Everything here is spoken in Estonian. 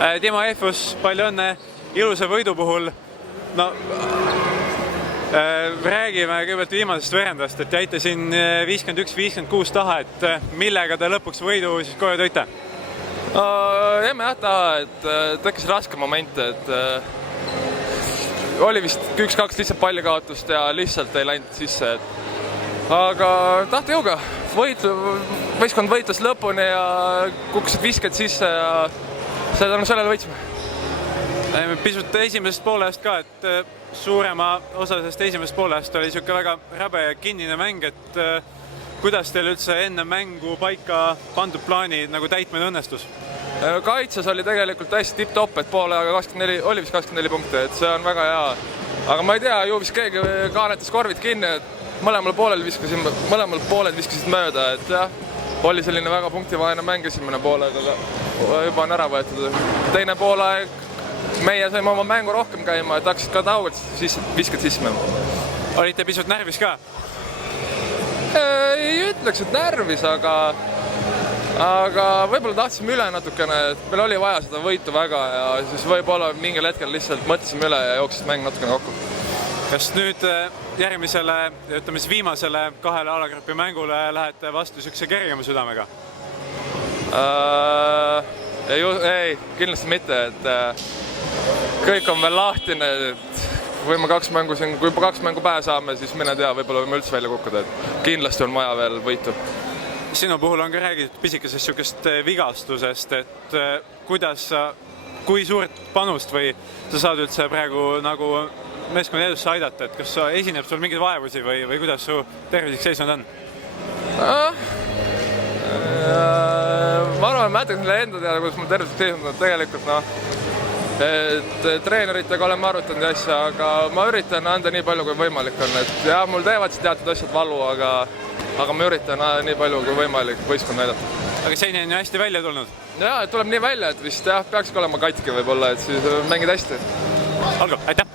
Timo Ehvus, palju õnne ilusa võidu puhul. No, räägime kõigepealt viimasest verendast, et jäite siin 51-56 taha, et millega te lõpuks võidu siis koju tõite? Jämme jah taha, et tekkis raske moment, et oli vist 1-2 lihtsalt pallikaotust ja lihtsalt ei läinud sisse. Aga tahti jõuga, võistkond võitles lõpuni ja kukkusid visked sisse ja sellele võitsime. Pisut esimesest poolest ka, et suurema osa sellest esimesest poolest oli niisugune väga rabe ja kinnine mäng, et kuidas teil üldse enne mängu paika pandud plaani nagu täitmine õnnestus? Kaitses oli tegelikult täiesti tipp-topp, et poole aga 24, oli vist 24 punkte, et see on väga hea. Aga ma ei tea, ju vist keegi kaanetas korvid kinni, et mõlemal pooled viskasid mööda, et jah, oli selline väga punktivaene mäng esimene pooled, aga juba on ära võetud. Teine poolaeg meie saime oma mängu rohkem käima, et hakkasid ka taugad viskad sisse mängima. Olite pisut närvis ka? Ei ütleks, et närvis, aga võib-olla tahtsime üle natukene, et meil oli vaja seda võitu väga ja siis võib-olla mingil hetkel lihtsalt mõtlesime üle ja jooksis mäng natukene kokku. Kas nüüd järgmisele, ütleme siis viimasele 2 alagrupi mängule lähete vastu niisuguse kergema südamega? Ei, kindlasti mitte, et kõik on veel lahtine, et võime 2 mängu siin, kui 2 mängu pähe saame, siis mine tea, võib-olla võime üldse välja kukkuda, et kindlasti on vaja veel võitu. Sinu puhul on ka räägitud pisikesest niisugust vigastusest, et kui suurt panust või sa saad üldse praegu nagu meeskonna edusse aidata, et kas esineb sul mingeid vaevusi või kuidas su tervislik seisund on? Ma arvan, ma jätaks neile enda teada, kuidas mul tervislik seisund on tegelikult, et treeneritega oleme arutanud asja, aga ma üritan anda nii palju, kui võimalik on, et jah, mul teevad teatud asjad valu, aga ma üritan nii palju, kui võimalik võistkond näidata. Aga seini on ju hästi välja tulnud? Jaa, tuleb nii välja, et vist jah, peakski olema katki võib-olla, et siis mängid hästi. Olgu, aitäh!